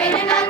Rain and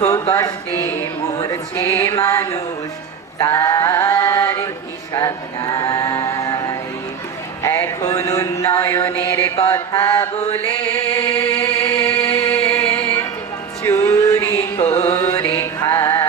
দুঃখ কষ্টে মরছে মানুষ তার হিসাব নাই। এখন উন্নয়নের কথা বলে চুরি করে খায়।